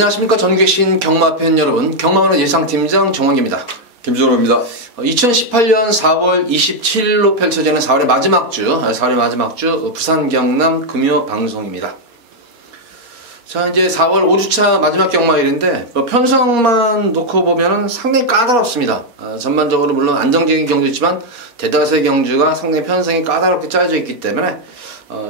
안녕하십니까. 전국 계신 경마팬 여러분, 경마만원 예상팀장 정원기입니다. 김준호입니다. 2018년 4월 27일로 펼쳐지는 4월의 마지막 주 부산 경남 금요 방송입니다. 자, 이제 4월 5주차 마지막 경마일인데 편성만 놓고 보면 상당히 까다롭습니다. 전반적으로 물론 안정적인 경주 있지만 대다수의 경주가 상당히 편성이 까다롭게 짜여져 있기 때문에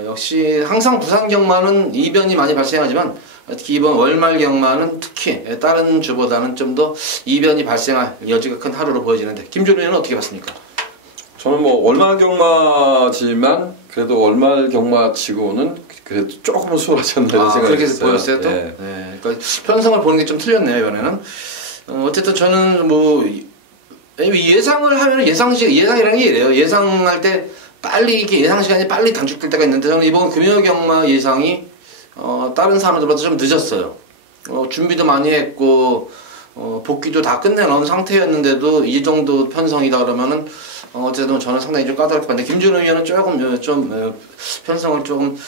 역시 항상 부산 경마는 이변이 많이 발생하지만 특히 이번 월말 경마는 특히 다른 주보다는 좀 더 이변이 발생할 여지가 큰 하루로 보여지는데 김준호 의원은 어떻게 봤습니까? 저는 뭐 월말 경마지만 그래도 월말 경마치고는 그래도 조금은 수월하지 않나 생각이 그렇게 있어요. 보였어요 또? 네. 네. 그러니까 편성을 보는 게 좀 틀렸네요 이번에는. 어쨌든 저는 뭐 예상을 하면 예상이라는 게 이래요. 예상할 때 빨리 이렇게 예상 시간이 빨리 단축될 때가 있는데 저는 이번 금요 경마 예상이 다른 사람들보다 좀 늦었어요. 준비도 많이 했고 복귀도 다 끝내놓은 상태였는데도 이 정도 편성이다 그러면은 어쨌든 저는 상당히 좀 까다롭게 봤는데 김준호 의원은 조금 좀 편성을 조금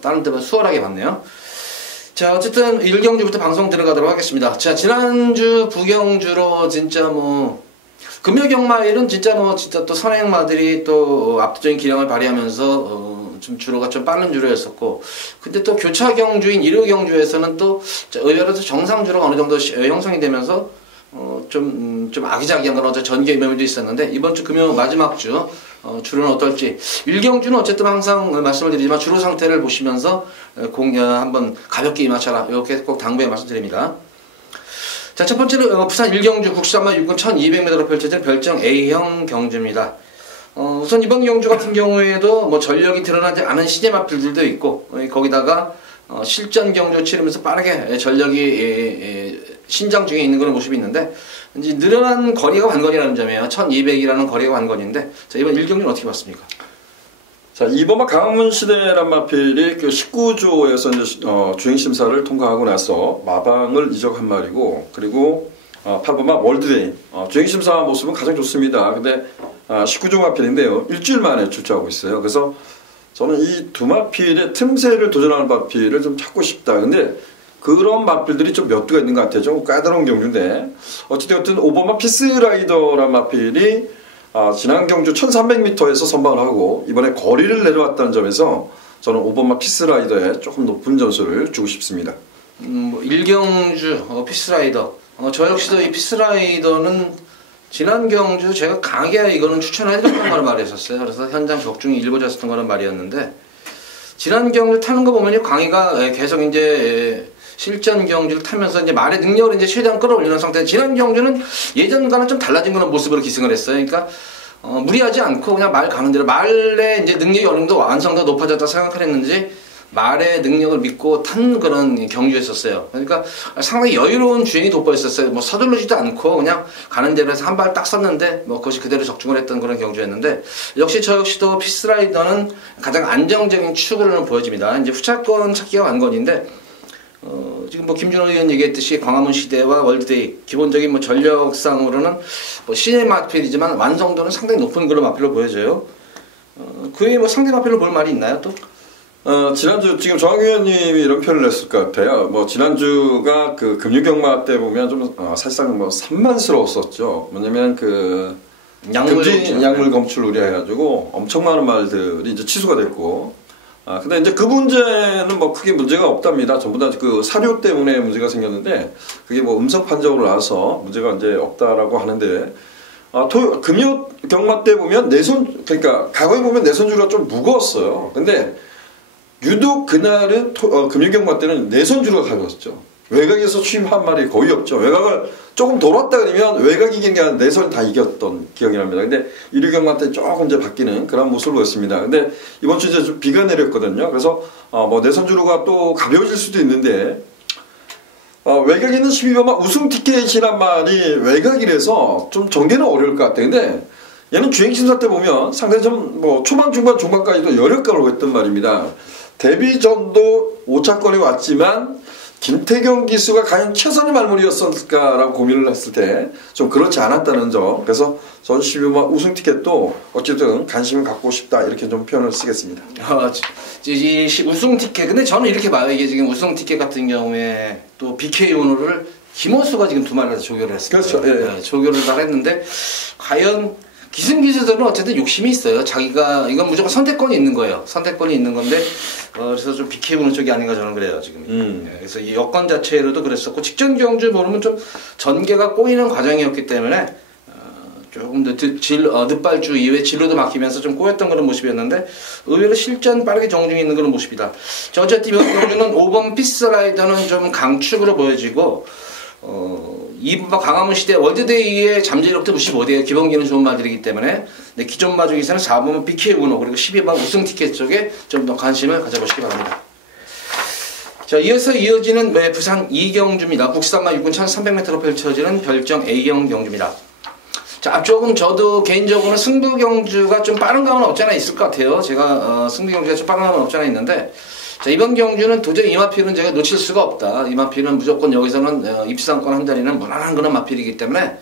다른 데보다 수월하게 봤네요. 자, 어쨌든 1경주부터 방송 들어가도록 하겠습니다. 자, 지난주 부경주로 진짜 뭐 금요 경마일은 진짜 또 선행마들이 또 압도적인 기량을 발휘하면서 좀 주로가 좀 빠른 주로였었고, 근데 또 교차 경주인 1호 경주에서는 또 의외로 정상 주로가 어느 정도 형성이 되면서 좀 아기자기한 그런 전개 매물도 있었는데 이번 주 금요 마지막 주 주로는 어떨지 1경주는 어쨌든 항상 말씀을 드리지만 주로 상태를 보시면서 한번 가볍게 임하셔라 이렇게 꼭 당부해 말씀드립니다. 자, 첫 번째는 부산 1경주 국산마 6군 1200m로 펼쳐진 별정 A형 경주입니다. 우선 이번 경주 같은 경우에도 뭐 전력이 드러나지 않은 시제 마필들도 있고 거기다가 실전 경주 치르면서 빠르게 전력이 신장 중에 있는 그런 모습이 있는데 이제 늘어난 거리가 관건이라는 점이에요. 1200이라는 거리가 관건인데 자, 이번 1경주는 어떻게 봤습니까? 자, 이번만 강문시대란 마필이 그 19조에서 이제 주행심사를 통과하고 나서 마방을 이적한 말이고, 그리고 8번마 월드데이 주행심사 모습은 가장 좋습니다. 근데 19조 마필인데요, 일주일 만에 출조하고 있어요. 그래서 저는 이 두 마필의 틈새를 도전하는 마필을 좀 찾고 싶다. 근데 그런 마필들이 좀 몇 두가 있는 것 같아요. 좀 까다로운 경주인데 어찌되었든 5번마 피스라이더란 마필이 지난 경주 1300m에서 선방을 하고 이번에 거리를 내려왔다는 점에서 저는 5번마 피스라이더에 조금 높은 점수를 주고 싶습니다. 1경주 피스라이더 저 역시도 이 피스라이더는 지난 경주 제가 강하게 이거는 추천해드렸던 걸 말했었어요. 그래서 현장 적중이 일궈졌었던 거는 말이었는데 지난 경주 타는 거 보면 강희가 계속 이제 실전 경주를 타면서 이제 말의 능력을 이제 최대한 끌어올리는 상태. 지난 경주는 예전과는 좀 달라진 그런 모습으로 기승을 했어요. 그러니까 무리하지 않고 그냥 말 가는 대로 말의 이제 능력이 어느 정도 완성도가 높아졌다 생각을 했는지 말의 능력을 믿고 탄 그런 경주였었어요. 그러니까 상당히 여유로운 주행이 돋보였었어요. 뭐 서둘르지도 않고 그냥 가는 대로 해서 한 발 딱 섰는데 뭐 그것이 그대로 적중을 했던 그런 경주였는데 역시 저 역시도 피스라이더는 가장 안정적인 추구를 보여집니다. 이제 후차권 찾기가 관건인데 지금 뭐 김준호 의원 얘기했듯이 광화문 시대와 월드데이 기본적인 뭐 전력상으로는 뭐 신의 마필이지만 완성도는 상당히 높은 그런 마필로 보여져요. 그 외에 뭐 상대 마필로 볼 말이 있나요 또? 지난주 지금 정 의원님이 이런 표현을 했을 것 같아요. 뭐 지난주가 그 금융경마 때 보면 좀 사실상 뭐 산만스러웠었죠. 뭐냐면 그 약물 검출 우려해가지고 엄청 많은 말들이 이제 취소가 됐고, 근데 이제 그 문제는 뭐 크게 문제가 없답니다. 전부 다 그 사료 때문에 문제가 생겼는데 그게 뭐 음성 판정으로 나와서 문제가 이제 없다라고 하는데. 금요 경마 때 보면 그러니까 과거에 보면 내선주가 좀 무거웠어요. 근데 유독 그날은 금요경마 때는 내선주로가 가벼웠죠. 외곽에서 취임한 말이 거의 없죠. 외곽을 조금 돌았다 그러면 외곽이 이긴 게 아니라 내선이 다 이겼던 기억이 납니다. 근데 1위경마 때 조금 이제 바뀌는 그런 모습을 보였습니다. 근데 이번 주 이제 좀 비가 내렸거든요. 그래서 뭐 내선주로가 또 가벼워질 수도 있는데 외곽에 있는 12번마 우승 티켓이란 말이 외곽이라서 좀 전개는 어려울 것 같아요. 근데 얘는 주행심사 때 보면 상당히 좀 뭐 초반, 중반, 중반까지도 여력감을 보였단 말입니다. 데뷔전도 5차권에 왔지만 김태경 기수가 과연 최선의 말문이었을까라고 고민을 했을 때 좀 그렇지 않았다는 점. 그래서 전 12번 우승 티켓도 어쨌든 관심을 갖고 싶다 이렇게 좀 표현을 쓰겠습니다. 이 우승 티켓. 근데 저는 이렇게 봐요. 이게 지금 우승 티켓 같은 경우에 또 BK 은호를 김호수가 지금 두 마리에서 조교를 했습니다. 그렇죠. 예. 네, 조교를 다 했는데 과연 기승기수들은 어쨌든 욕심이 있어요. 자기가 이건 무조건 선택권이 있는 거예요. 선택권이 있는 건데 그래서 좀 BK 은호 쪽이 아닌가 저는 그래요 지금. 네, 그래서 이 여건 자체로도 그랬었고 직전 경주 보면 좀 전개가 꼬이는 과정이었기 때문에 조금 더 늦발주 이후에 진로도 막히면서 좀 꼬였던 그런 모습이었는데 의외로 실전 빠르게 정중히 있는 그런 모습이다. 자, 어쨌든 이번 경주는 5번 피스라이더는 좀 강축으로 보여지고 2번 강화문 시대 월드데이의 잠재력도 무시 못해요. 기본기는 좋은 말들이기 때문에. 네, 기존 마 중에서는 4번은 BK 은호 그리고 12번 우승 티켓 쪽에 좀 더 관심을 가져보시기 바랍니다. 자, 이어서 이어지는 부산 이경주입니다. 국산마 6군 1300m로 펼쳐지는 별정 A형 경주입니다. 자, 조금 저도 개인적으로는 승부 경주가 좀 빠른 감은 없지 않아 있을 것 같아요. 제가 승부 경주가 좀 빠른 감은 없지 않아 있는데 자, 이번 경주는 도저히 이 마필은 제가 놓칠 수가 없다. 이 마필은 무조건 여기서는 입상권 한 자리는 무난한 그런 마필이기 때문에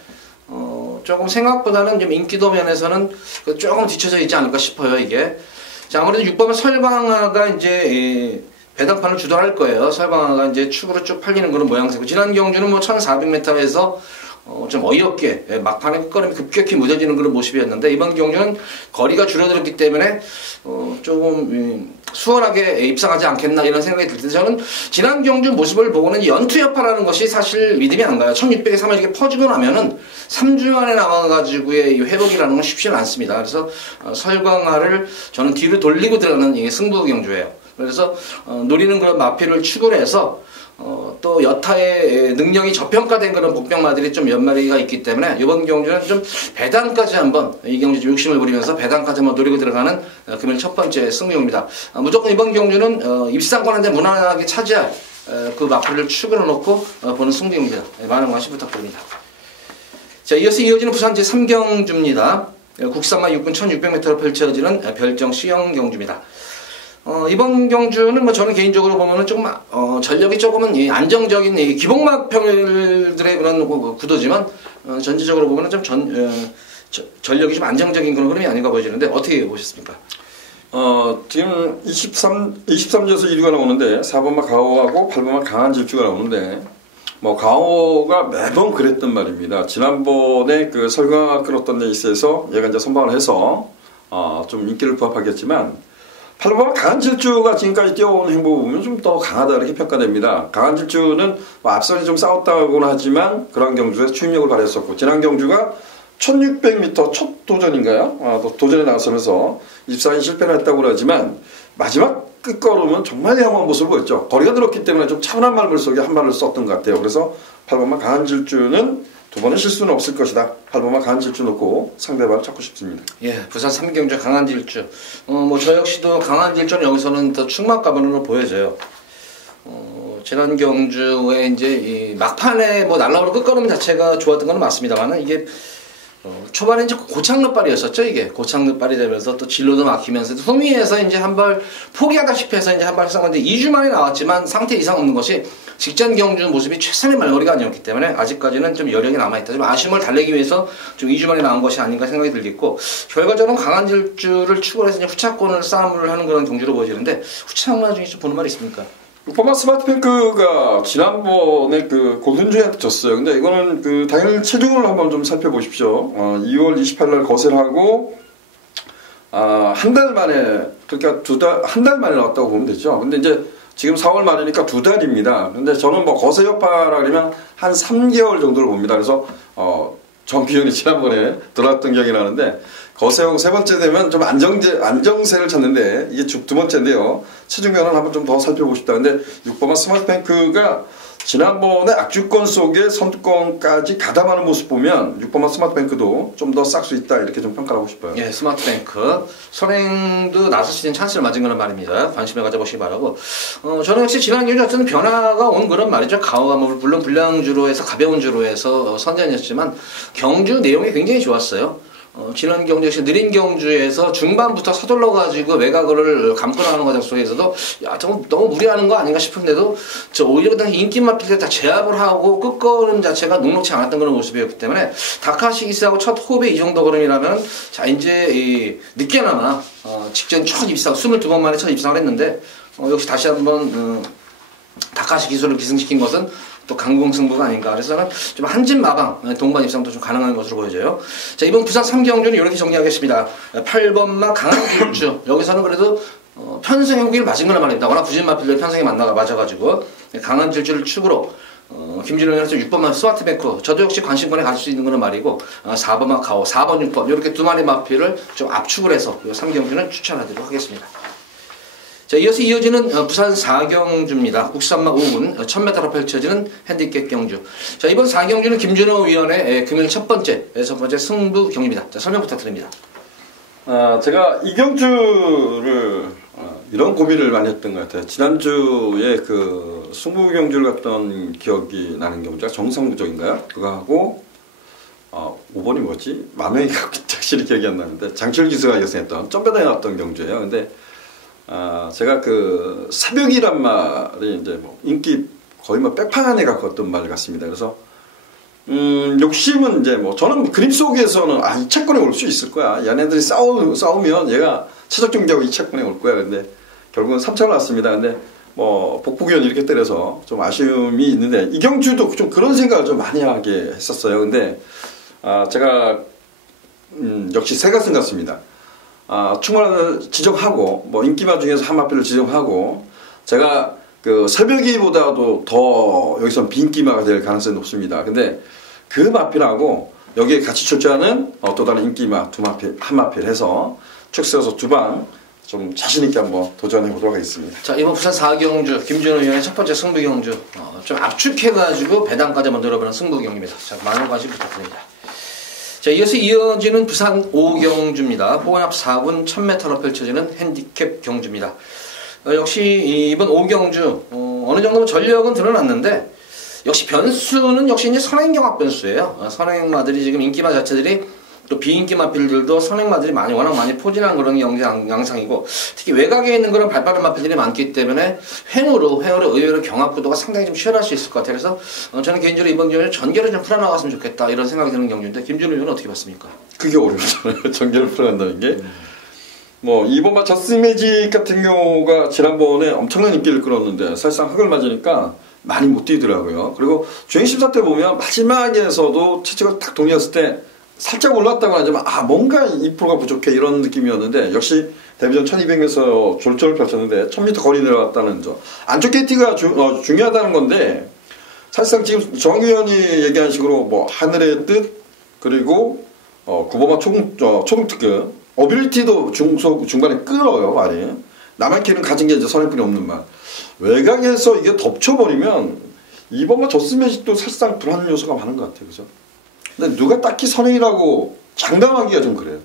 조금 생각보다는 좀 인기도 면에서는 조금 뒤쳐져 있지 않을까 싶어요, 이게. 자, 아무래도 6번은 설방아가 이제 배당판을 주도할 거예요. 설방아가 이제 축으로 쭉 팔리는 그런 모양새고 지난 경주는 뭐 1400m에서 좀 어이없게 막판에 끝걸음이 급격히 무뎌지는 그런 모습이었는데 이번 경주는 거리가 줄어들었기 때문에 조금 수월하게 입상하지 않겠나 이런 생각이 들 때 저는 지난 경주 모습을 보고는 연투 여파라는 것이 사실 믿음이 안 가요. 1600에 3을 이렇게 퍼주고 나면은 3주 안에 남아가지고의 회복이라는 건 쉽지는 않습니다. 그래서 설광아를 저는 뒤로 돌리고 들어가는 이게 승부 경주예요. 그래서 노리는 그런 마필을 축을 해서 또 여타의 능력이 저평가된 그런 복병마들이 좀 몇 마리가 있기 때문에 이번 경주는 좀 배당까지 한번 이 경주 좀 욕심을 부리면서 배당까지 한번 노리고 들어가는 금일 첫 번째 승부입니다. 무조건 이번 경주는 입상권 한데 무난하게 차지할 그 마필을 축으로 놓고 보는 승부입니다. 많은 관심 부탁드립니다. 자, 이어서 이어지는 부산 제3경주입니다. 국산마 6군 1600m로 펼쳐지는 별정 C형 경주입니다. 이번 경주는 뭐 저는 개인적으로 보면은 조금 전력이 조금은 안정적인 기복막 평일들의 그런 구도지만 전체적으로 보면은 좀 전력이 좀 안정적인 그런 흐름이 아닌가 보여지는데 어떻게 보셨습니까? 지금 23주에서 1위가 나오는데 4번마 가오하고 8번마 강한 질주가 나오는데 뭐 가오가 매번 그랬단 말입니다. 지난번에 그 설강아 끌었던 데 있어서 얘가 이제 선방을 해서 좀 인기를 부합하겠지만 8번 강한 질주가 지금까지 뛰어온 행보 보면 좀 더 강하다 이렇게 평가됩니다. 강한 질주는 뭐 앞선이 좀 싸웠다고는 하지만 그런 경주에서 추임력을 발휘했었고 지난 경주가 1600m 첫 도전인가요? 도전에 나서면서 입상이 실패를 했다고 하지만 마지막 끝걸음은 정말 양호한 모습을 보였죠. 거리가 들었기 때문에 좀 차분한 말물 속에 한 발을 썼던 것 같아요. 그래서 8번만 강한 질주는 두 번은 실수는 없을 것이다. 8번만 강한 질주 놓고 상대방을 찾고 싶습니다. 예, 부산 3경주 강한 질주. 뭐 저 역시도 강한 질주는 여기서는 더 충막가번으로 보여져요. 지난 경주에 이제 이 막판에 뭐 날라오는 끝걸음 자체가 좋았던 건 맞습니다만은 이게 초반에 이제 고착늪발이었었죠. 이게 고착늪발이 되면서 또 진로도 막히면서 소미에서 이제 한 발 포기하다시피 해서 이제 한 발 쌍한데 2주 만에 나왔지만 상태 이상 없는 것이 직전 경주 모습이 최선의 말거리가 아니었기 때문에 아직까지는 좀 여력이 남아있다. 좀 아쉬움을 달래기 위해서 좀 2주 만에 나온 것이 아닌가 생각이 들겠고 결과적으로 강한 질주를 추구해서 이제 후차권을 싸움을 하는 그런 경주로 보여지는데 후차권 중에 좀 보는 말이 있습니까? 6번마 스마트뱅크가 지난번에 그 골든주에한테 졌어요. 근데 이거는 그 당일 체중을 한번 좀 살펴보십시오. 2월 28일 거세를 하고 한 달 만에 그러니까 한 달 만에 나왔다고 보면 되죠. 근데 이제 지금 4월 말이니까 2달입니다. 근데 저는 뭐 거세 여파라 그러면 한 3개월 정도를 봅니다. 그래서 정기현이 지난번에 들어왔던 기억이 나는데 거세하고 세 번째 되면 좀 안정세를 찾는데 이게 두 번째인데요. 체중 변화를 한번 좀 더 살펴보고 싶다. 근데 6번마 스마트뱅크가 지난번에 악주권 속에 선두권까지 가담하는 모습 보면 6번마 스마트뱅크도 좀 더 싹 수 있다 이렇게 좀 평가를 하고 싶어요. 예, 스마트뱅크 선행도 나설 수 있는 찬스를 맞은 거란 말입니다. 관심을 가져보시기 바라고. 저는 역시 지난 경주 어떤 변화가 온 그런 말이죠. 가오가 뭐 물론 불량주로 해서 가벼운 주로 해서 선전이었지만 경주 내용이 굉장히 좋았어요. 지난 경주 역시 느린 경주에서 중반부터 서둘러 가지고 외곽을 감고 나가는 과정 속에서도 야, 너무 무리하는 거 아닌가 싶은데도 오히려 그 당시 인기 마필 때 다 제압을 하고 끝거름 자체가 녹록치 않았던 그런 모습이었기 때문에 다카시 기스하고 첫 호흡에 이 정도 걸음이라면 자 이제 늦게나마 직전 첫 입상 22번 만에 첫 입상을 했는데 역시 다시 한번 다카시 기술을 기승시킨 것은 또 강공승부가 아닌가. 그래서 저는 좀 한진마방 동반 입상도 좀 가능한 것으로 보여져요. 자, 이번 부산 3경주는 이렇게 정리하겠습니다. 8번마 강한길주. 여기서는 그래도 편성의 후기를 맞은 거란 말입니다. 워낙 부진 마필들이 편성에 맞아가지고 강한길주를 축으로 김진호 의원에서 6번마 스와트뱅크. 저도 역시 관심권에 가질 수 있는 거는 말이고 4번마 가오, 4번, 6번 이렇게 두 마리 마필을 좀 압축을 해서 이 3경주는 추천하도록 하겠습니다. 자, 이어서 이어지는 부산 4경주입니다. 국산마 5군 1000m로 펼쳐지는 핸디캡 경주. 자, 이번 4경주는 김준호 위원의 금요일 첫 번째 승부 경주입니다. 자, 설명 부탁드립니다. 제가 이 경주를 이런 고민을 많이 했던 것 같아요. 지난주에 그 승부 경주를 갔던 기억이 나는 경주가 정성부족인가요? 그거 하고 5번이 뭐지? 만명이가 확실히 기억이 안 나는데 장철 기수가 예선했던 점배당에 나왔던 경주예요. 근데 제가 그 새벽이란 말이 이제 뭐 인기 거의 뭐 백판 안에 가까웠던 말 같습니다. 그래서 욕심은 이제 뭐 저는 그림 속에서는 이 차권에 올 수 있을 거야. 얘네들이 싸우면 얘가 최적 정지하고 이 차권에 올 거야. 근데 결국은 3차로 났습니다. 근데 뭐 복부견 이렇게 때려서 좀 아쉬움이 있는데 이 경주도 좀 그런 생각을 좀 많이 하게 했었어요. 근데 제가 역시 새가슴 같습니다. 충분한 지정하고 뭐 인기마 중에서 한 마필을 지정하고 제가 그 새벽이보다도 더 여기서 비인기마가 될 가능성이 높습니다. 근데 그 마필하고 여기에 같이 출전하는 또 다른 인기마 두 마필 한 마필 해서 축세에서 두 방 좀 자신 있게 한번 도전해 보도록 하겠습니다. 자, 이번 부산 4경주 김준호 의원의 첫 번째 승부 경주 좀 압축해가지고 배당까지 만들어보는 승부 경기입니다. 자, 많은 관심 부탁드립니다. 자, 이어지는 부산 5경주입니다. 포근합 4군 1000m로 펼쳐지는 핸디캡 경주입니다. 역시 이번 5경주 어느 정도 전력은 드러났는데 역시 변수는 역시 이제 선행경합 변수예요. 선행마들이 지금 인기마 자체들이 또 비인기마 필들도 선행마들이 워낙 많이 포진한 그런 양상이고 특히 외곽에 있는 그런 발빠른 마필들이 많기 때문에 횡으로 의외로 경합구도가 상당히 좀 치열할 수 있을 것 같아요. 그래서 저는 개인적으로 이번 경기에 전개를 좀 풀어나갔으면 좋겠다 이런 생각이 드는 경주인데 김준호 의원은 어떻게 봤습니까? 그게 어렵잖아요. 전개를 풀어간다는 게. 뭐 이번 저스트 매직 같은 경우가 지난번에 엄청난 인기를 끌었는데 사실상 흙을 맞으니까 많이 못 뛰더라고요. 그리고 주행심사 때 보면 마지막에서도 채찍을 탁 동의했을 때 살짝 올랐다고 하지만 뭔가 2%가 부족해 이런 느낌이었는데 역시 데뷔전 1200에서 졸전을 펼쳤는데 1000m 거리 내려왔다는 점 안쪽 게이트가 중요하다는 건데 사실상 지금 정학규 의원이 얘기한 식으로 뭐 하늘의 뜻 그리고 9번마 초등특급 어빌리티도 중간에 끌어요 말이 남한키는 가진 게 이제 선행뿐이 없는 말 외곽에서 이게 덮쳐버리면 2번마 저스매직도 사실상 불안 요소가 많은 것 같아요. 그죠? 근데 누가 딱히 선행이라고 장담하기가 좀 그래요.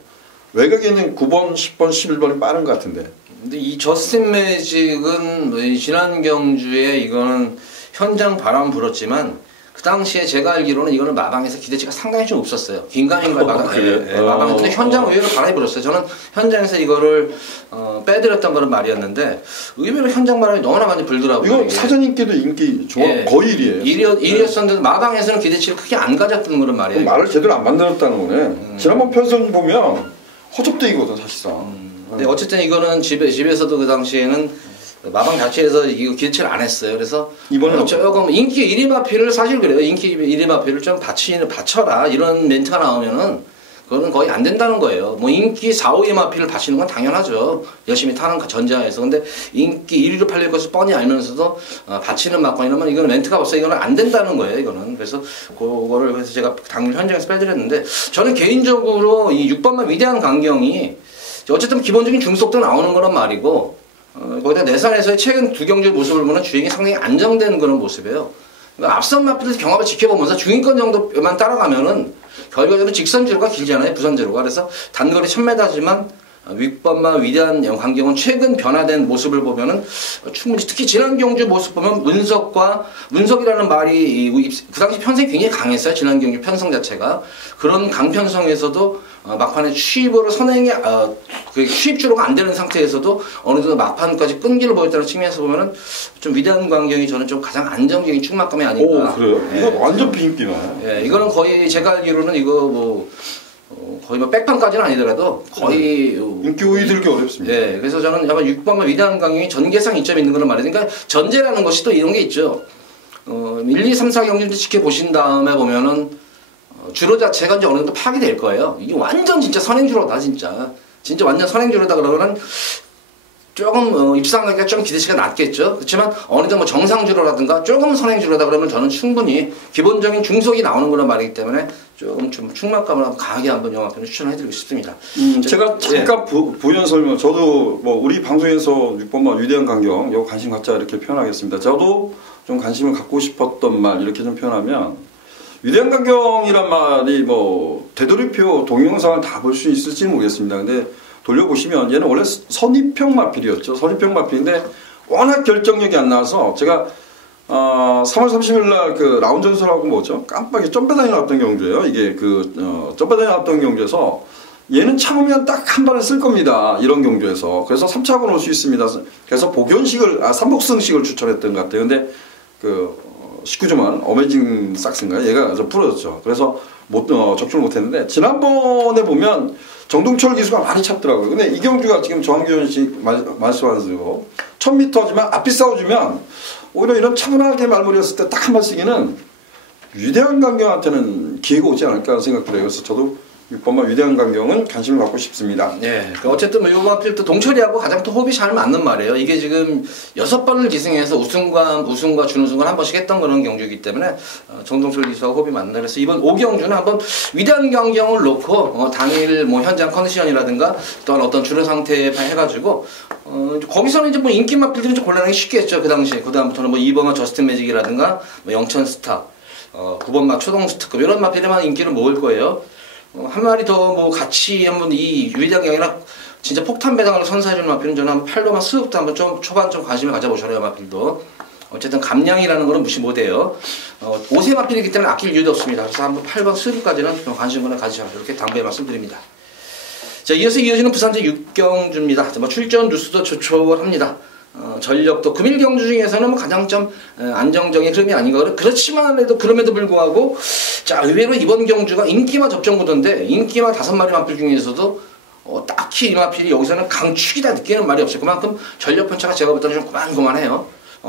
외곽에 있는 9번, 10번, 11번이 빠른 것 같은데. 근데 이 저스틴 매직은 지난 경주에 이거는 현장 바람 불었지만 그 당시에 제가 알기로는 이거는 마방에서 기대치가 상당히 좀 없었어요. 긴가민가 마방에 근데 현장 의외로 바람이 불었어요. 저는 현장에서 이거를 빼드렸던 거는 말이었는데 의외로 현장 바람이 너무나 많이 불더라고요. 이거 사전 인기도 인기 거의 1위에요. 1위였었는데 마방에서는 기대치를 크게 안 가졌던 거는 말이에요. 말을 제대로 안 만들었다는 거네. 지난번 편성 보면 허접대이거든 사실상. 근데 어쨌든 이거는 집에서도 그 당시에는 마방 자체에서 이거 기대치를 안 했어요. 그래서 이번에는 조금 인기 1위 마필을 사실 그래요. 인기 1위 마필을 좀 바쳐라 이런 멘트가 나오면은 그거는 거의 안 된다는 거예요. 뭐 인기 4, 5위 마필을 바치는 건 당연하죠. 열심히 타는 전자에서. 근데 인기 1위로 팔릴 것을 뻔히 알면서도 바치는 막건 이러면 이거는 멘트가 없어요. 이거는 안 된다는 거예요. 이거는. 그래서 그거를 그래서 제가 당일 현장에서 빼드렸는데 저는 개인적으로 이 6번만 위대한 강경이 어쨌든 기본적인 중속도 나오는 거란 말이고 거기다 내산에서의 최근 두 경주 모습을 보면 주행이 상당히 안정된 그런 모습이에요. 그러니까 앞선 마필에서 경합을 지켜보면서 중위권 정도만 따라가면은 결과적으로 직선제로가 길잖아요. 부선제로가. 그래서 단거리 1000m지만 윗번마 위대한 광경은 최근 변화된 모습을 보면은 충분히 특히 지난 경주 모습 보면 문석이라는 말이 그 당시 편성이 굉장히 강했어요. 지난 경주 편성 자체가. 그런 강편성에서도 막판에 취입으로 선행이 그 취입 주로가 안 되는 상태에서도 어느 정도 막판까지 끈기를 보였다는 측면에서 보면은 좀 위대한 광경이 저는 좀 가장 안정적인 축막감이 아닌가. 오, 그래요? 예. 이거 완전 비인기네. 예, 이거는 거의 제가 알기로는 이거 뭐 거의 뭐 백판까지는 아니더라도 거의 인기 우위 들기 어렵습니다. 예, 그래서 저는 약간 6번만 위대한 광경이 전개상 이점이 있는 거는 말이죠. 그러니까 전제라는 것이 또 이런 게 있죠. 1, 2, 3, 4 경기를 지켜보신 다음에 보면은 주로 자체가 이제 어느 정도 파악이 거예요. 이게 완전 진짜 선행주로다 진짜. 진짜 완전 선행주로다 그러면은 조금 입상하기가 좀 기대치가 낮겠죠. 그렇지만 어느 정도 정상주로라든가 조금 선행주로다 그러면 저는 충분히 기본적인 중속이 나오는 거란 말이기 때문에 조금 좀 축막감을 강하게 한번 영화편을 추천을 해드리고 싶습니다. 제가 잠깐 부연 설명, 저도 뭐 우리 방송에서 6번만 위대한 광경 요 관심 갖자 이렇게 표현하겠습니다. 저도 좀 관심을 갖고 싶었던 말 이렇게 좀 표현하면 위대한 광경이란 말이 뭐 되도록이면 동영상을 다 볼 수 있을지는 모르겠습니다. 근데 돌려보시면 얘는 원래 선입형 마필이었죠. 선입형 마필인데 워낙 결정력이 안 나와서 제가 3월 30일 날 그 라운드 전설하고 뭐죠? 깜빡이 점배당이 나왔던 경주예요. 이게 점배당이 나왔던 경주에서 얘는 참으면 딱 한 발을 쓸 겁니다. 이런 경주에서. 그래서 3차고 놓을 수 있습니다. 그래서 복연식을, 삼복승식을 추천했던 것 같아요. 근데 19주만 어메이징 삭스인가요? 얘가 좀 부러졌죠. 그래서 적중을 못했는데 지난번에 보면 정동철 기수가 많이 찼더라고요. 근데 이 경주가 지금 정규현 씨 말씀하신 대로 1000m지만 앞이 싸워주면 오히려 이런 차분하게 말머리였을 때 딱 한 발 쓰기는 위대한 광경한테는 기회가 오지 않을까 생각돼요. 그래서 저도 6번만 위대한 광경은 관심을 갖고 싶습니다. 네, 어쨌든 뭐 이번 필드 동철이하고 가장 또 호흡이 잘 맞는 말이에요. 이게 지금 6번을 기승해서 우승과 준우승을 한 번씩 했던 그런 경주이기 때문에 정동철 기수하고 호흡이 맞는다. 그래서 이번 5경주는 한번 위대한 광경을 놓고 당일 뭐 현장 컨디션이라든가 또한 어떤 주로 상태에 해가지고 거기서는 이제 뭐 인기 마필들은 좀 곤란하기 쉽게 했죠. 그 당시에. 그 다음부터는 뭐 2번마 저스틴 매직이라든가 뭐 영천 스타, 9번마 초동 스트급 이런 마필들만 인기를 모을 거예요. 한 마리 더 뭐 같이 한번 이 위대한 광경이랑 진짜 폭탄 배당을 선사해주는 마필은 저는 한번 8번마 스흡도 한번 좀 초반 좀 관심을 가져보셔야 마필도. 어쨌든 감량이라는 거는 무시 못해요. 5세 마필이기 때문에 아낄 이유도 없습니다. 그래서 한번 8번 스흡까지는 관심을 가지셔라. 이렇게 당부의 말씀드립니다. 자, 이어지는 부산제 6경주입니다. 뭐 출전 뉴스도 조촐합니다. 전력도 금일 경주 중에서는 뭐 가장 좀 안정적인 흐름이 아닌가. 그렇지만 그럼에도 불구하고 자, 의외로 이번 경주가 인기마 접전구도인데 인기마 5마리 마필 중에서도 딱히 이 마필이 여기서는 강축이다 느끼는 말이 없어요. 그만큼 전력 편차가 제가 볼 때는 좀 고만고만해요.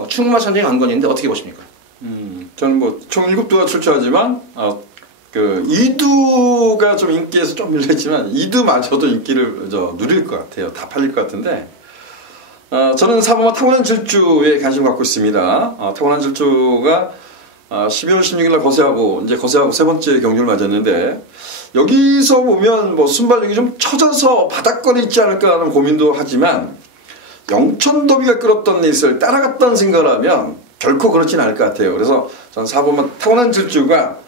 충마 선정의 관건인데 어떻게 보십니까? 저는 뭐 총 7두가 출전하지만 그 2두가 좀 인기에서 좀 밀렸지만 2두마저도 인기를 누릴 것 같아요. 다 팔릴 것 같은데 저는 4번마 타고난 질주에 관심 갖고 있습니다. 타고난 질주가 12월 16일날 거세하고 세 번째 경주를 맞았는데 여기서 보면 뭐 순발력이 좀 처져서 바닥권에 있지 않을까 하는 고민도 하지만 영천더비가 끌었던 레이스를 따라갔다는 생각을 하면 결코 그렇진 않을 것 같아요. 그래서 저는 4번마 타고난 질주가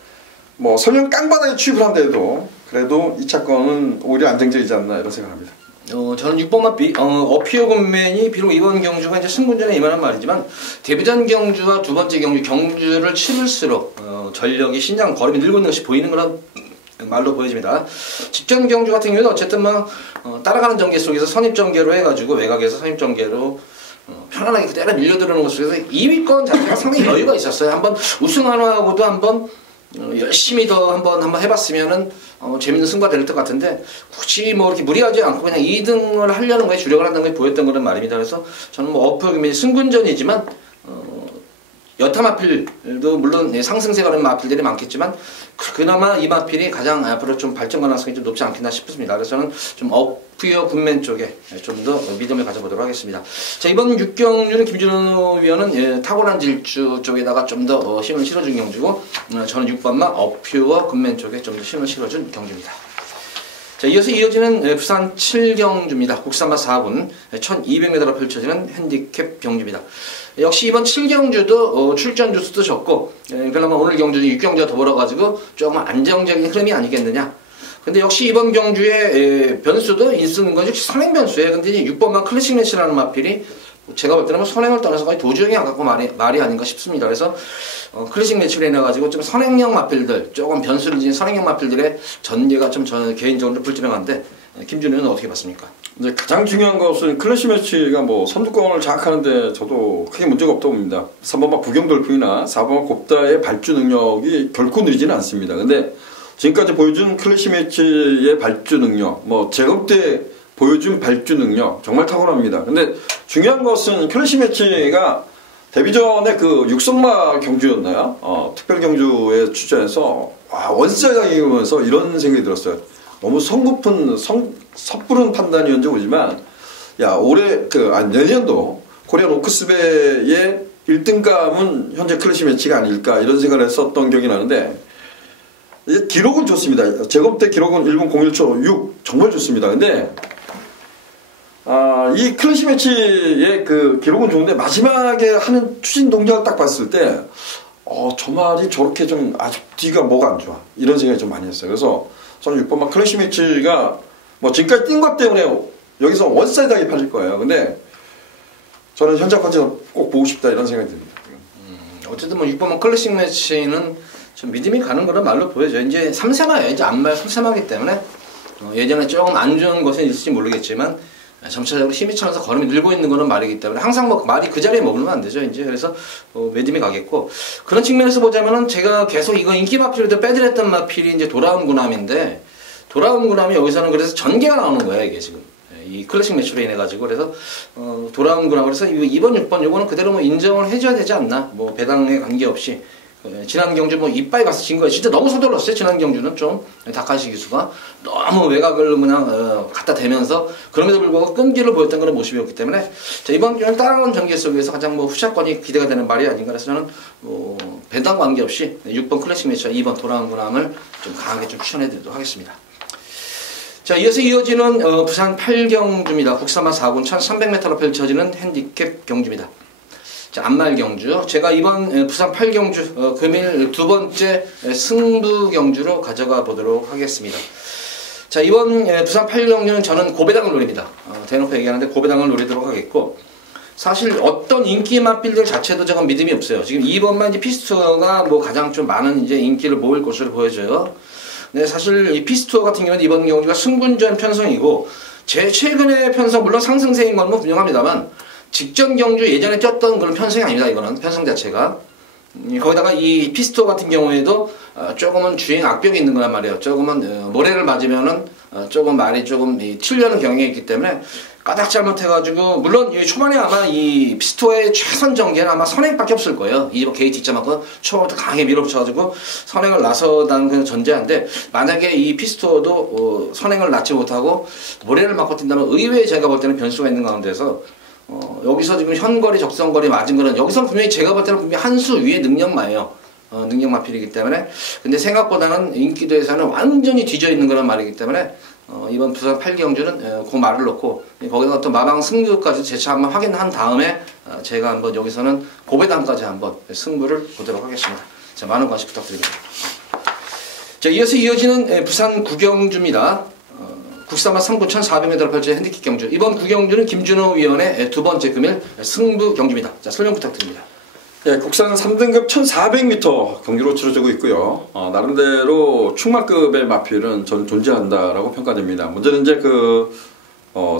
뭐 설령 깡바닥에 취입을 한데도 그래도 이 차권은 오히려 안정적이지 않나 이런 생각합니다. 저는 6번마 어피오 굿맨이 비록 이번 경주가 이제 승군전에 임하는 말이지만 데뷔전 경주와 두 번째 경주를 치를수록 전력이 신장 걸음이 늘고 있는 것이 보이는 그런 말로 보여집니다. 직전 경주 같은 경우는 어쨌든 뭐 따라가는 전개 속에서 선입전개로 해가지고 외곽에서 선입전개로 편안하게 그대로 밀려들어오는 것 속에서 2위권 자체가 상당히 여유가 있었어요. 한번 우승 하나하고도 한번 열심히 더 한번 해봤으면은 재밌는 승부가 될 것 같은데 굳이 뭐 이렇게 무리하지 않고 그냥 2등을 하려는 거에 주력을 한다는 게 보였던 거는 말입니다. 그래서 저는 뭐 어프기면 승군전이지만 여타 마필도 물론 상승세가 되는 마필들이 많겠지만 그나마 이 마필이 가장 앞으로 좀 발전 가능성이 좀 높지 않겠나 싶습니다. 그래서 저는 좀 어프어 굿맨 쪽에 좀 더 믿음을 가져보도록 하겠습니다. 자, 이번 6경주는 김준호 위원은 타고난 질주 쪽에다가 좀 더 힘을 실어준 경주고 저는 6번마 어퓨어 굿맨 쪽에 좀 더 힘을 실어준 경주입니다. 자, 이어지는 부산 7경주입니다. 국산마 4분 1200m로 펼쳐지는 핸디캡 경주입니다. 역시 이번 7경주도 출전 주수도 적고 그러면 오늘 경주는 6경주와 더불어가지고 조금 안정적인 흐름이 아니겠느냐. 근데 역시 이번 경주에 변수도 있는 건 역시 선행 변수예요. 근데 이제 6번만 클래식 매치라는 마필이 제가 볼 때는 뭐 선행을 떠나서 거의 도주형이 안 갖고 말이 아닌가 싶습니다. 그래서 클래식 매치를 해놔가지고 좀 선행형 마필들, 조금 변수를 지닌 선행형 마필들의 전개가 좀 저는 개인적으로 불투명한데 김준우 의원은 어떻게 봤습니까? 이제 가장 중요한 것은 클래식 매치가 뭐 선두권을 장악하는데 저도 크게 문제가 없다고 봅니다. 3번막 부경돌풍이나 4번막 곱다의 발주 능력이 결코 느리지는 않습니다. 근데 지금까지 보여준 클래식 매치의 발주 능력, 뭐 제급 때 보여준 발주 능력 정말 탁월합니다. 근데 중요한 것은 클래식 매치가 데뷔 전에 그 육성마 경주였나요? 특별 경주에 출전해서 원사강이면서 이런 생각이 들었어요. 너무 섣부른 판단이었는지 모르지만 올해 내년도 코리안 오크스베의 1등감은 현재 클래식 매치가 아닐까 이런 생각을 했었던 기억이 나는데 기록은 좋습니다. 제곱대 기록은 1분 01초 6 정말 좋습니다. 근데 이 클래식 매치의 그 기록은 좋은데 마지막에 하는 추진 동작을 딱 봤을 때 저 말이 저렇게 좀 아직 뒤가 뭐가 안 좋아 이런 생각이 좀 많이 했어요. 그래서 저는 6번막 클래식 매치가 뭐 지금까지 뛴 것 때문에 여기서 원사이드하게 팔릴 거예요. 근데 저는 현장 컨디션 꼭 보고 싶다 이런 생각이 듭니다. 어쨌든 뭐 6번막 클래식 매치는 좀 믿음이 가는 거란 말로 보여져요. 이제 3세마예요. 이제 앞말 3세마기 때문에 예전에 조금 안 좋은 것은 있을지 모르겠지만 점차적으로 힘이 차면서 걸음이 늘고 있는 거는 말이기 때문에 항상 뭐 말이 그 자리에 머물면 안 되죠. 이제 그래서 믿음이 가겠고 그런 측면에서 보자면은 제가 계속 이거 인기 마필도 빼드렸던 마필이 이제 돌아온 구남인데 돌아온 구남이 여기서는 그래서 전개가 나오는 거야 이게 지금 이 클래식 매치로 인해 가지고 그래서 돌아온 구남 그래서 2번 6번 요거는 그대로 뭐 인정을 해줘야 되지 않나 뭐 배당에 관계없이. 지난 경주 뭐 이빨 가서 진 거예요. 진짜 너무 서둘렀어요. 지난 경주는 좀 다카시 기수가 너무 외곽을 그냥 갖다 대면서 그럼에도 불구하고 끈기를 보였던 그런 모습이었기 때문에 자, 이번 경주는 따라온 전개 속에서 가장 뭐 후차권이 기대가 되는 말이 아닌가 그래서 저는 배당 관계없이 6번 클래식 매치와 2번 돌아온 구남을 좀 강하게 좀 추천해드리도록 하겠습니다. 자, 이어지는 부산 8경주입니다. 국산마 4군 1300m로 펼쳐지는 핸디캡 경주입니다. 자, 앞말 경주. 제가 이번 부산 8경주 금일 두 번째 승부 경주로 가져가 보도록 하겠습니다. 자, 이번 부산 8경주는 저는 고배당을 노립니다. 대놓고 얘기하는데 고배당을 노리도록 하겠고 사실 어떤 인기 맛빌들 자체도 저건 믿음이 없어요. 지금 2번만 이제 피스투어가 뭐 가장 좀 많은 이제 인기를 모을 것으로 보여져요. 근데 사실 이 피스투어 같은 경우는 이번 경주가 승군전 편성이고 제 최근의 편성 물론 상승세인 건 뭐 분명합니다만 직전 경주 예전에 뛰었던 그런 편성이 아닙니다. 이거는 편성 자체가 거기다가 이 피스토 같은 경우에도 조금은 주행 악벽이 있는 거란 말이에요. 조금은 모래를 맞으면은 조금 말이 조금 튀려는 경향이 있기 때문에 까닥 잘못해가지고 물론 이 초반에 아마 이 피스토의 최선 전개는 아마 선행밖에 없을 거예요. 이 게이트 입자만큼 초반부터 강하게 밀어붙여가지고 선행을 나서다는 그 전제한데 만약에 이 피스토도 선행을 낳지 못하고 모래를 맞고 뛴다면 의외에 제가 볼 때는 변수가 있는 가운데서 여기서 지금 현거리, 적선거리 맞은 거는 여기서 분명히 제가 볼 때는 분명히 한 수 위에 능력마예요. 능력마필이기 때문에 근데 생각보다는 인기도에서는 완전히 뒤져 있는 거란 말이기 때문에 이번 부산 8경주는 그 말을 놓고 거기다가 또 마방 승부까지 재차 한번 확인한 다음에 제가 한번 여기서는 고배당까지 한번 승부를 보도록 하겠습니다. 자, 많은 관심 부탁드립니다. 자, 이어지는 부산 9경주입니다. 국산마 3군 1400m를 펼쳐진 핸디캡 경주. 이번 9경주는 김준호 위원의 두 번째 금일 승부 경주입니다. 자, 설명 부탁드립니다. 예, 국산 3등급 1400m 경주로 치러지고 있고요. 나름대로 충마급의 마필은 전 존재한다라고 평가됩니다. 문제는 이제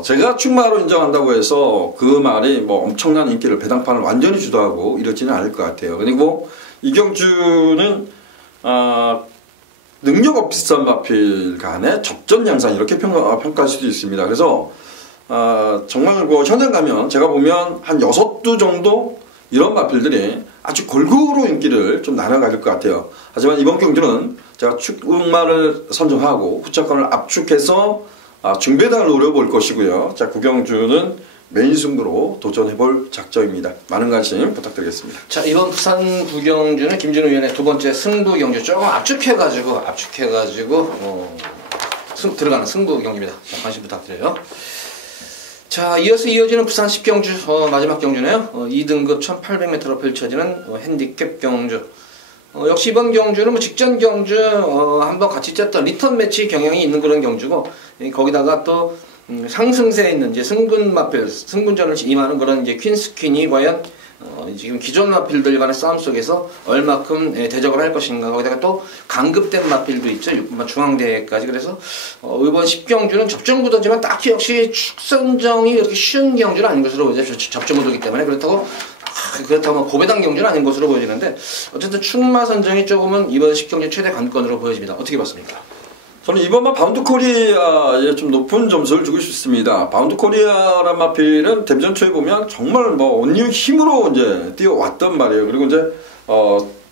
제가 충마로 인정한다고 해서 그 말이 뭐 엄청난 인기를 배당판을 완전히 주도하고 이러지는 않을 것 같아요. 그리고 이 경주는 능력 없비슷한 마필 간의 접전 양상 이렇게 평가할 수도 있습니다. 그래서 정말 뭐 현장 가면 제가 보면 한 6두 정도 이런 마필들이 아주 골고루 인기를 좀 나눠가질 것 같아요. 하지만 이번 경주는 제가 축마를 선정하고 후차권을 압축해서 중배당을 노려볼 것이고요. 자, 9경주는 메인 승부로 도전해볼 작정입니다. 많은 관심 부탁드리겠습니다. 자, 이번 부산 9경주는 김준호 위원의 두 번째 승부 경주 조금 압축해가지고 들어가는 승부 경기입니다. 자, 관심 부탁드려요. 자, 이어지는 부산 10경주 마지막 경주네요. 2등급 1800m로 펼쳐지는 핸디캡 경주. 역시 이번 경주는 뭐 직전 경주 한번 같이 쳤던 리턴 매치 경향이 있는 그런 경주고 거기다가 또 상승세에 있는 이제 승군 마필, 승군전을 임하는 그런 이제 퀸스퀸이 과연 지금 기존 마필들 간의 싸움 속에서 얼마큼 대적을 할 것인가. 거기다가 또 강급된 마필도 있죠. 6분만 중앙대까지. 그래서 이번 10경주는 접전구도지만 딱히 역시 축선정이 그렇게 쉬운 경주는 아닌 것으로 보이죠. 접전구도이기 때문에. 그렇다고 고배당 경주는 아닌 것으로 보여지는데 어쨌든 충마선정이 조금은 이번 10경주 최대 관건으로 보여집니다. 어떻게 봤습니까? 저는 이번만 바운드 코리아에 좀 높은 점수를 주고 싶습니다. 바운드 코리아란 마필은 데뷔전 초에 보면 정말 뭐 온유 힘으로 이제 뛰어왔단 말이에요. 그리고 이제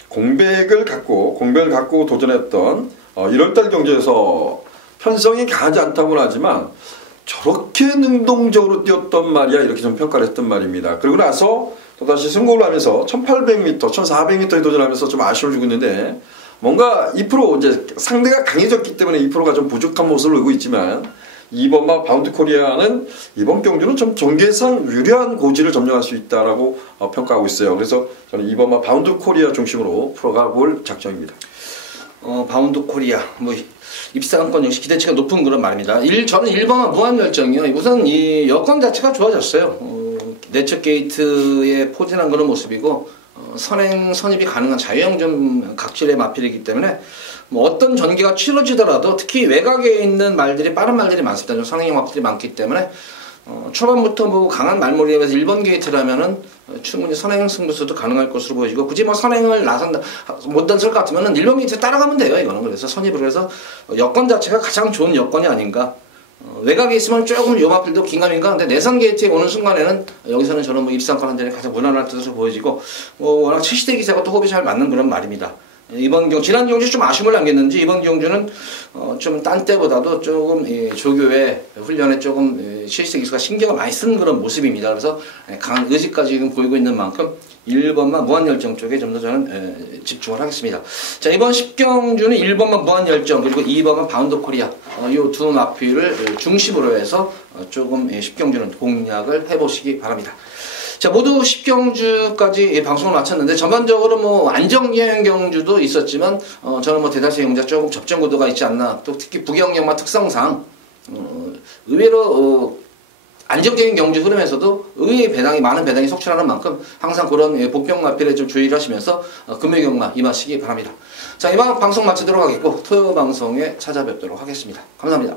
공백을 갖고 도전했던 1월달 경주에서 편성이 강하지 않다고는 하지만 저렇게 능동적으로 뛰었던 말이야 이렇게 좀 평가를 했던 말입니다. 그리고 나서 또다시 승고를 하면서 1800m, 1400m에 도전하면서 좀 아쉬움을 주고 있는데 뭔가 2% 이제 상대가 강해졌기 때문에 2%가 좀 부족한 모습을 보이고 있지만 이번 바운드 코리아는 이번 경주는 좀 전개상 유리한 고지를 점령할 수 있다라고 평가하고 있어요. 그래서 저는 이번 바운드 코리아 중심으로 풀어가 볼 작정입니다. 바운드 코리아 뭐 입상권 역시 기대치가 높은 그런 말입니다. 저는 1번만 무한열정이요. 우선 이 여건 자체가 좋아졌어요. 내적 게이트에 포진한 그런 모습이고 선입이 가능한 자유형전 각질의 마필이기 때문에 뭐 어떤 전개가 치러지더라도 특히 외곽에 있는 말들이 빠른 말들이 많습니다. 좀 선행형 마필이 많기 때문에 초반부터 뭐 강한 말머리에 비해서 1번 게이트라면은 충분히 선행 승부수도 가능할 것으로 보여지고 굳이 뭐 선행을 못 나설 것 같으면은 1번 게이트 따라가면 돼요. 이거는 그래서 선입을 해서 여건 자체가 가장 좋은 여건이 아닌가. 외곽에 있으면 조금 요 마필도 긴가민가 근데 내선 게이트에 오는 순간에는 여기서는 저는 뭐 입상권 한 자리 가장 무난할 뜻으로 보여지고 워낙 7시대 기사가 또 호흡이 잘 맞는 그런 말입니다. 이번 경주 지난 경주 좀 아쉬움을 남겼는지 이번 경주는 좀 딴 때보다도 조금 조교의 훈련에 조금 7시대 기수가 신경을 많이 쓴 그런 모습입니다. 그래서 강한 의지까지 지금 보이고 있는 만큼 1번만 무한열정 쪽에 좀 더 저는 집중을 하겠습니다. 자, 이번 10경주는 1번만 무한열정 그리고 2번만 바운드 코리아 이 두 마필을 중심으로 해서 조금 10경주는 공략을 해보시기 바랍니다. 자, 모두 10경주까지 방송을 마쳤는데 전반적으로 뭐 안정적인 경주도 있었지만 저는 뭐 대다수의 경주가 조금 접전구도가 있지 않나. 또 특히 북영역마 특성상 의외로 안정적인 경주 흐름에서도 의외의 많은 배당이 속출하는 만큼 항상 그런 복병 마필에 좀 주의를 하시면서 금요경마 임하시기 바랍니다. 자, 이번 방송 마치도록 하겠고 토요 방송에 찾아뵙도록 하겠습니다. 감사합니다.